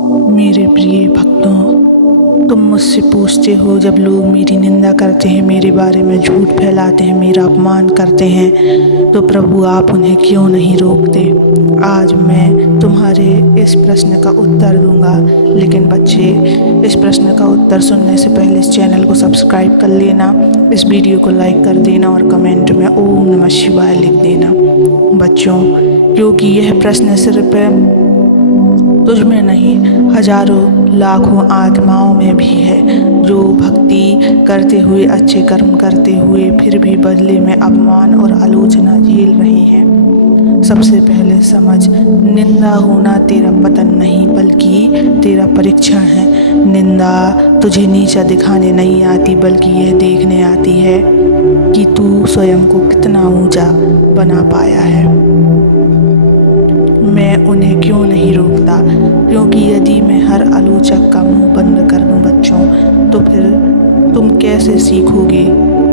मेरे प्रिय भक्तों, तुम मुझसे पूछते हो जब लोग मेरी निंदा करते हैं, मेरे बारे में झूठ फैलाते हैं, मेरा अपमान करते हैं, तो प्रभु आप उन्हें क्यों नहीं रोकते। आज मैं तुम्हारे इस प्रश्न का उत्तर दूंगा, लेकिन बच्चे, इस प्रश्न का उत्तर सुनने से पहले इस चैनल को सब्सक्राइब कर लेना, इस वीडियो को लाइक कर देना और कमेंट में ओम नमः शिवाय लिख देना। बच्चों, क्योंकि यह प्रश्न सिर्फ तुझ में नहीं, हजारों लाखों आत्माओं में भी है, जो भक्ति करते हुए, अच्छे कर्म करते हुए फिर भी बदले में अपमान और आलोचना झेल रहे हैं। सबसे पहले समझ, निंदा होना तेरा पतन नहीं बल्कि तेरा परीक्षण है। निंदा तुझे नीचा दिखाने नहीं आती, बल्कि यह देखने आती है कि तू स्वयं को कितना ऊंचा बना पाया है। मैं उन्हें क्यों नहीं रोकता, क्योंकि यदि मैं हर आलोचक का मुंह बंद कर दूं बच्चों, तो फिर तुम कैसे सीखोगे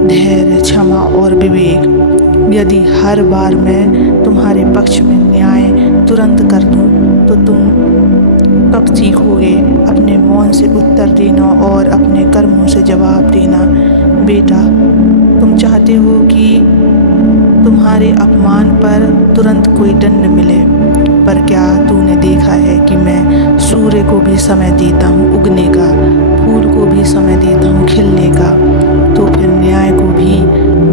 धैर्य, क्षमा और विवेक। यदि हर बार मैं तुम्हारे पक्ष में न्याय तुरंत कर दूं, तो तुम कब सीखोगे अपने मौन से उत्तर देना और अपने कर्मों से जवाब देना। बेटा, तुम चाहते हो कि तुम्हारे अपमान पर तुरंत कोई दंड मिले, पर क्या तूने देखा है कि मैं सूर्य को भी समय देता हूँ उगने का, फूल को भी समय देता हूँ खिलने का, तो फिर न्याय को भी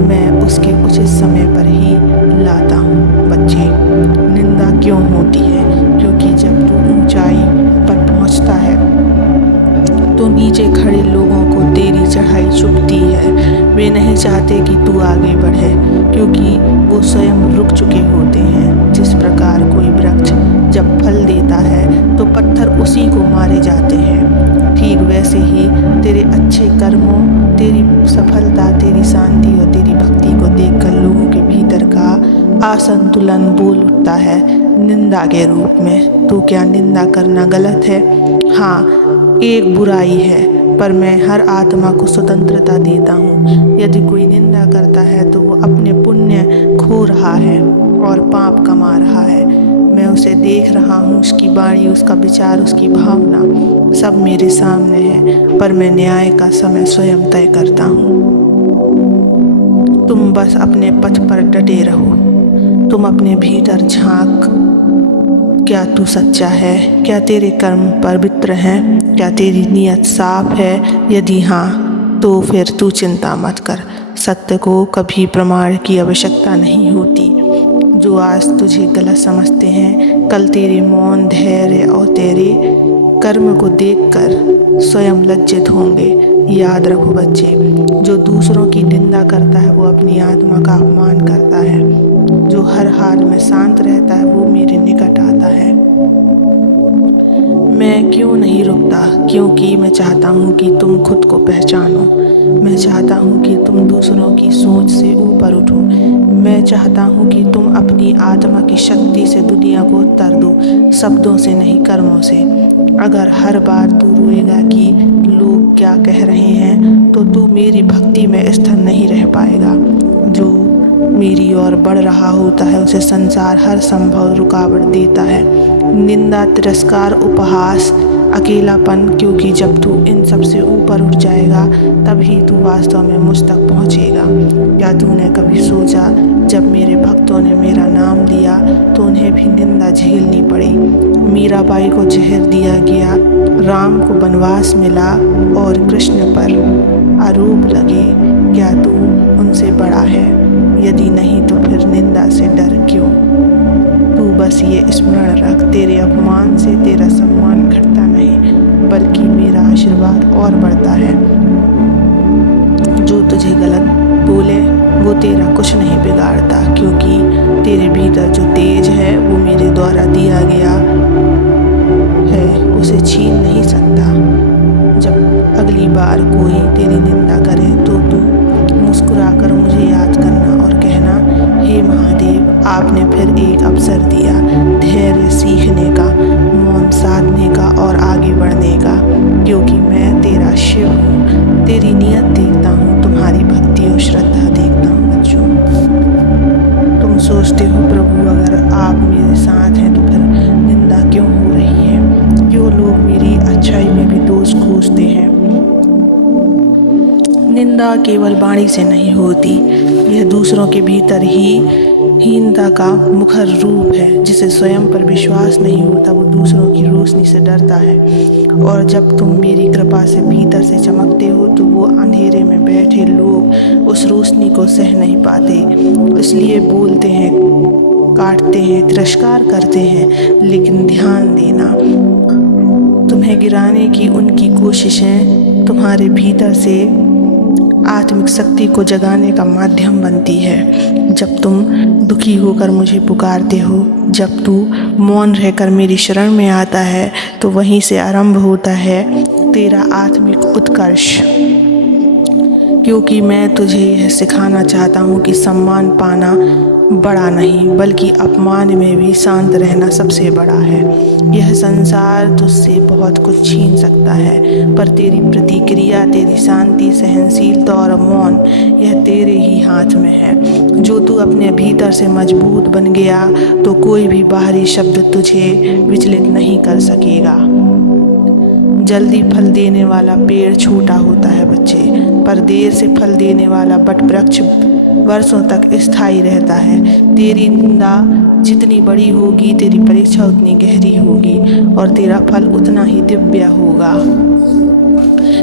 मैं उसके उचित समय पर ही लाता हूँ। बच्चे, निंदा क्यों होती है? क्योंकि जब तू ऊंचाई पर पहुँचता है तो नीचे खड़े लोगों को तेरी चढ़ाई चुभती है। वे नहीं चाहते कि तू आगे बढ़े, क्योंकि वो स्वयं रुक चुके होते हैं। जिस प्रकार कोई वृक्ष जब फल देता है तो पत्थर उसी को मारे जाते हैं, ठीक वैसे ही तेरे अच्छे कर्मों, तेरी सफलता, तेरी शांति और तेरी भक्ति को देखकर लोगों के भीतर का असंतुलन बोल उठता है निंदा के रूप में। तो क्या निंदा करना गलत है? हाँ, एक बुराई है, पर मैं हर आत्मा को स्वतंत्रता देता हूँ। यदि कोई निंदा करता है तो वो अपने पुण्य खो रहा है और पाप कमा रहा है। मैं उसे देख रहा हूँ, उसकी वाणी, उसका विचार, उसकी भावना सब मेरे सामने है, पर मैं न्याय का समय स्वयं तय करता हूँ। तुम बस अपने पथ पर डटे रहो, तुम अपने भीतर झांक, क्या तू सच्चा है? क्या तेरे कर्म पवित्र हैं? क्या तेरी नीयत साफ है? यदि हाँ, तो फिर तू चिंता मत कर। सत्य को कभी प्रमाण की आवश्यकता नहीं होती। जो आज तुझे गलत समझते हैं, कल तेरे मौन, धैर्य और तेरे कर्म को देखकर स्वयं लज्जित होंगे। याद रखो बच्चे, जो दूसरों की निंदा करता है वो अपनी आत्मा का अपमान करता है। जो हर हाल में शांत रहता है वो मेरे निकट आता है। मैं क्यों नहीं रुकता? क्योंकि मैं चाहता हूँ कि तुम खुद को पहचानो। मैं चाहता हूँ कि तुम दूसरों की सोच से ऊपर उठो। मैं चाहता हूँ कि तुम अपनी आत्मा की शक्ति से दुनिया को उत्तर दो, शब्दों से नहीं, कर्मों से। अगर हर बार तू रोएगा कि लोग क्या कह रहे हैं, तो तू मेरी भक्ति में स्थिर नहीं रह पाएगा। जो मेरी ओर बढ़ रहा होता है उसे संसार हर संभव रुकावट देता है। निंदा, तिरस्कार, उपहास, अकेलापन, क्योंकि जब तू इन सब से ऊपर उठ जाएगा तभी तू वास्तव में मुझ तक पहुँचेगा। क्या तूने कभी सोचा, जब मेरे भक्तों ने मेरा नाम लिया तो उन्हें भी निंदा झेलनी पड़ी? मीराबाई को जहर दिया गया, राम को वनवास मिला और कृष्ण पर आरोप लगे। क्या तू उनसे बड़ा है? यदि नहीं तो फिर निंदा से डर क्यों? तू बस ये स्मरण रख, तेरे अपमान से तेरा सम्मान घटता नहीं, बल्कि मेरा आशीर्वाद और बढ़ता है। जो तुझे गलत बोले वो तेरा कुछ नहीं बिगाड़ता, क्योंकि तेरे भीतर जो तेज है वो मेरे द्वारा दिया गया है, उसे छीन नहीं सकता। जब अगली बार कोई तेरी निंदा करे तो तू मुस्कुराकर मुझे याद करना और कहना, हे महादेव, आपने फिर एक अवसर दिया धैर्य सीखने का, मौन साधने का और आगे बढ़ने का, क्योंकि मैं तेरा शिव हूँ। तेरी नियत देखता हूँ, तुम्हारी भक्ति और श्रद्धा देखता हूँ। बच्चों, तुम सोचते हो प्रभु अगर आप मेरे साथ हैं तो फिर निंदा क्यों हो रही है? क्यों लोग अच्छाई में भी दोष खोजते हैं। निंदा केवल वाणी से नहीं होती, यह दूसरों के भीतर ही हीनता का मुखर रूप है। जिसे स्वयं पर विश्वास नहीं होता वो दूसरों की रोशनी से डरता है, और जब तुम मेरी कृपा से भीतर से चमकते हो तो वो अंधेरे में बैठे लोग उस रोशनी को सह नहीं पाते, इसलिए बोलते हैं, काटते हैं, तिरस्कार करते हैं। लेकिन ध्यान देना, तुम्हें गिराने की उनकी कोशिशें तुम्हारे भीतर से आत्मिक शक्ति को जगाने का माध्यम बनती है। जब तुम दुखी होकर मुझे पुकारते हो, जब तू मौन रहकर मेरी शरण में आता है, तो वहीं से आरंभ होता है तेरा आत्मिक उत्कर्ष। क्योंकि मैं तुझे यह सिखाना चाहता हूँ कि सम्मान पाना बड़ा नहीं, बल्कि अपमान में भी शांत रहना सबसे बड़ा है। यह संसार तुझसे बहुत कुछ छीन सकता है, पर तेरी प्रतिक्रिया, तेरी शांति, सहनशीलता और मौन, यह तेरे ही हाथ में है। जो तू अपने भीतर से मजबूत बन गया तो कोई भी बाहरी शब्द तुझे विचलित नहीं कर सकेगा। जल्दी फल देने वाला पेड़ छोटा होता है बच्चे, पर देर से फल देने वाला वट वृक्ष वर्षों तक स्थायी रहता है। तेरी निंदा जितनी बड़ी होगी, तेरी परीक्षा उतनी गहरी होगी, और तेरा फल उतना ही दिव्य होगा।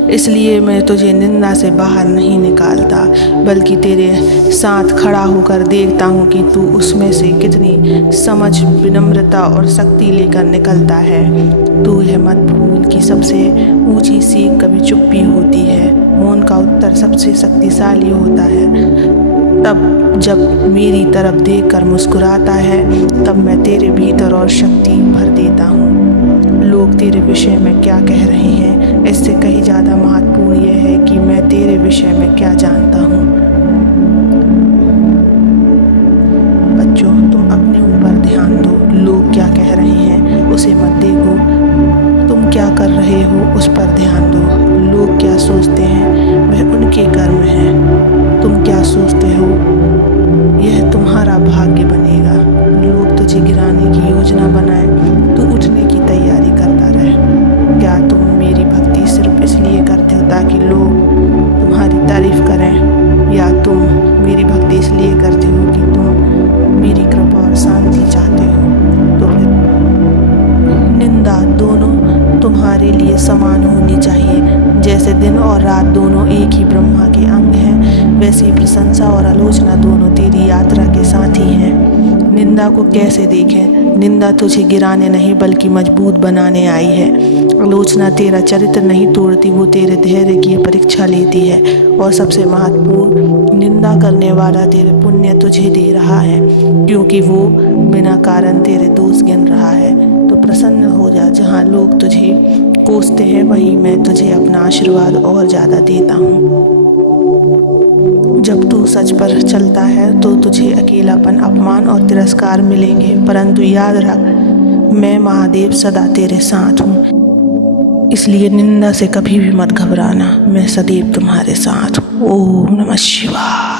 इसलिए मैं तुझे निंदा से बाहर नहीं निकालता, बल्कि तेरे साथ खड़ा होकर देखता हूँ कि तू उसमें से कितनी समझ, विनम्रता और शक्ति लेकर निकलता है। तू यह मत भूल कि सबसे ऊंची सीख कभी चुप्पी होती है। मौन का उत्तर सबसे शक्तिशाली होता है। तब जब मेरी तरफ देखकर मुस्कुराता है, तब मैं तेरे भीतर और शक्ति भर देता हूँ। लोग तेरे विषय में क्या कह रहे हैं, इससे कहीं ज़्यादा महत्वपूर्ण यह है कि मैं तेरे विषय में क्या जानता हूँ। बच्चों, तुम अपने ऊपर ध्यान दो। लोग क्या कह रहे हैं उसे मत देखो, तुम क्या कर रहे हो उस पर ध्यान दो। लोग क्या सोचते हैं वह उनके कर्म है, तुम क्या सोचते हो यह तुम्हारा भाग्य बनेगा। लोग तुझे गिराने की योजना बनाए तो उठने की तैयारी करता रहे। क्या तुम मेरी भक्ति सिर्फ इसलिए करते हो ताकि लोग तुम्हारी तारीफ करें, या तुम मेरी भक्ति इसलिए करते हो कि तुम मेरी कृपा और शांति चाहते हो? तो फिर निंदा दोनों तुम्हारे लिए समान होनी चाहिए। जैसे दिन और रात दोनों एक ही ब्रह्मा के अंग हैं, वैसे ही प्रशंसा और आलोचना दोनों तेरी यात्रा के साथी हैं। निंदा को कैसे देखें? निंदा तुझे गिराने नहीं बल्कि मजबूत बनाने आई है। आलोचना तेरा चरित्र नहीं तोड़ती, वो तेरे धैर्य की परीक्षा लेती है। और सबसे महत्वपूर्ण, निंदा करने वाला तेरे पुण्य तुझे दे रहा है, क्योंकि वो बिना कारण तेरे दोष गिन रहा है। तो प्रसन्न हो जा। जहाँ लोग तुझे कोसते हैं वहीं मैं तुझे अपना आशीर्वाद और ज़्यादा देता हूँ। जब तू सच पर चलता है तो तुझे अकेलापन, अपमान और तिरस्कार मिलेंगे, परंतु याद रख, मैं महादेव सदा तेरे साथ हूँ। इसलिए निंदा से कभी भी मत घबराना, मैं सदैव तुम्हारे साथ हूँ। ओम नमः शिवाय।